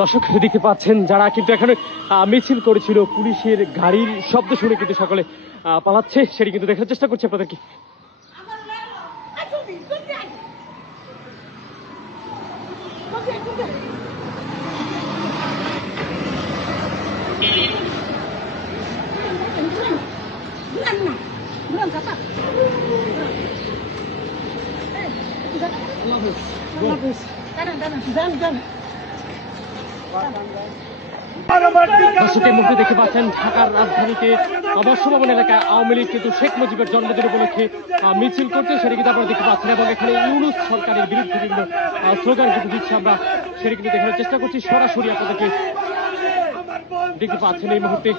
দর্শক দেখতে পাচ্ছেন যারা কিন্তু এখানে মিছিল করেছিল পুলিশের গাড়ির শব্দ শুনে কিন্তু সকলে পালাচ্ছে, সেটি কিন্তু দেখার চেষ্টা করছি আপনাদেরকে। দর্শকের মধ্যে দেখতে পাচ্ছেন ঢাকার রাজধানীতে বর্ষভবন এলাকায় আওয়ামী লীগ কিন্তু শেখ মুজিবের জন্মদিন উপলক্ষে মিছিল করছে, সেটা কিন্তু আপনারা দেখতে পাচ্ছেন এবং এখানে ইউনূস সরকারের বিরুদ্ধে কিন্তু স্লোগান কিন্তু দিচ্ছে, আমরা সেটা কিন্তু দেখানোর চেষ্টা করছি সরাসরি আপনাদেরকে দেখতে পাচ্ছেন এই মুহূর্তে।